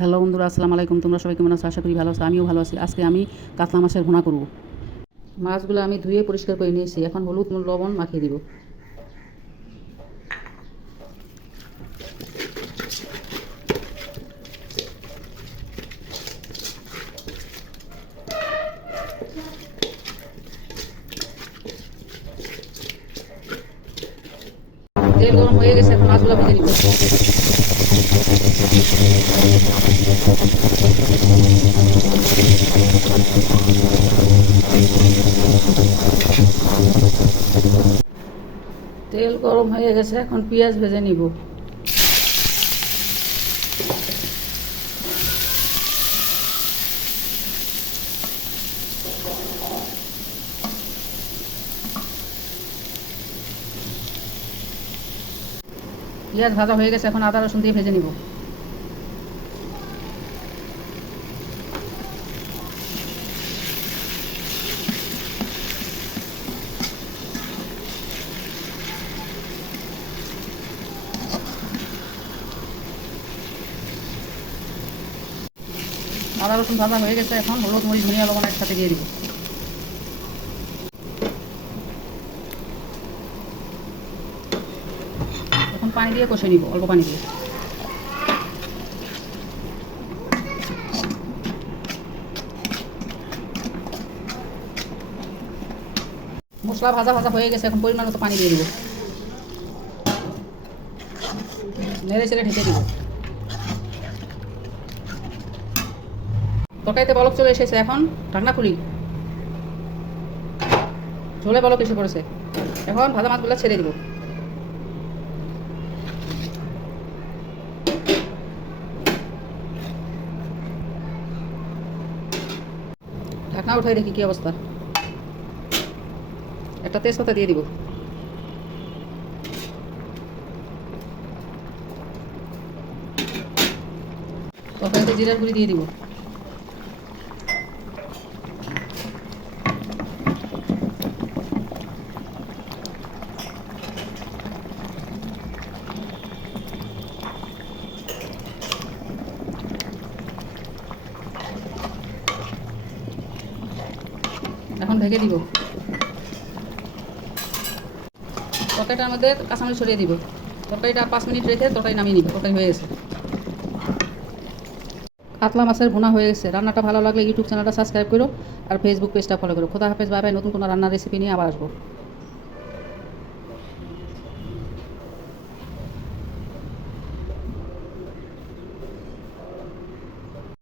Hello বন্ধুরা, আসসালামু আলাইকুম। তোমরা সবাই কেমন আছো? আশা করি ভালো আছো। আমিও ভালো আছি। আজকে আমি কাতলা মাছের ভুনা করব। মাছগুলো আমি ধুয়ে পরিষ্কার করে নিয়েছি। এখন হলুদ, লবণ মাখিয়ে দিব। তেল গরম হয়ে গেছে, এখন মাছগুলো ভেজে নিব। তেল গরম হয়ে গেছে, এখন পেঁয়াজ ভেজে নিব। পেঁয়াজ ভাজা হয়ে গেছে, এখন আদা রসুন দিয়ে ভেজে নিব। আদা রসুন ভাজা হয়ে গেছে এখন, হলুদ মরিচ, ধনিয়া লবণ একসাথে দিয়ে দিব। এখন পানি দিয়ে কষে নিব, অল্প পানি দিয়ে। মশলা ভাজা ভাজা হয়ে গেছে, এখন পরিমাণ মতো পানি দিয়ে দিব। নেড়ে চেড়ে ঢেকে দিব। তরকারিতে বলক চলে এসেছে এখন, ঢাকনা খুলি। ঝোলে বলক এসে পড়েছে। এখন ভাজা মাছগুলো ছেড়ে দিব। ঢাকনা উঠাই দেখি কি অবস্থা। একটা তেজপাতা দিয়ে দিব। তরকারিতে জিরার গুঁড়ি দিয়ে দিব। এখন ঢেকে দিব। তরকারিটার মধ্যে কাঁচামরিচ ছড়িয়ে দিব। তরকারিটা পাঁচ মিনিট রেখে তরকারি নামিয়ে নিব। তরকারি হয়ে গেছে। কাতলা মাছের ভুনা হয়ে গেছে। রান্নাটা ভালো লাগলে ইউটিউব চ্যানেলটা সাবস্ক্রাইব করো আর ফেসবুক পেজটা ফলো করো। খোদা হাফেজ, বাই বাই। নতুন কোনো রান্নার রেসিপি নিয়ে আবার আসব।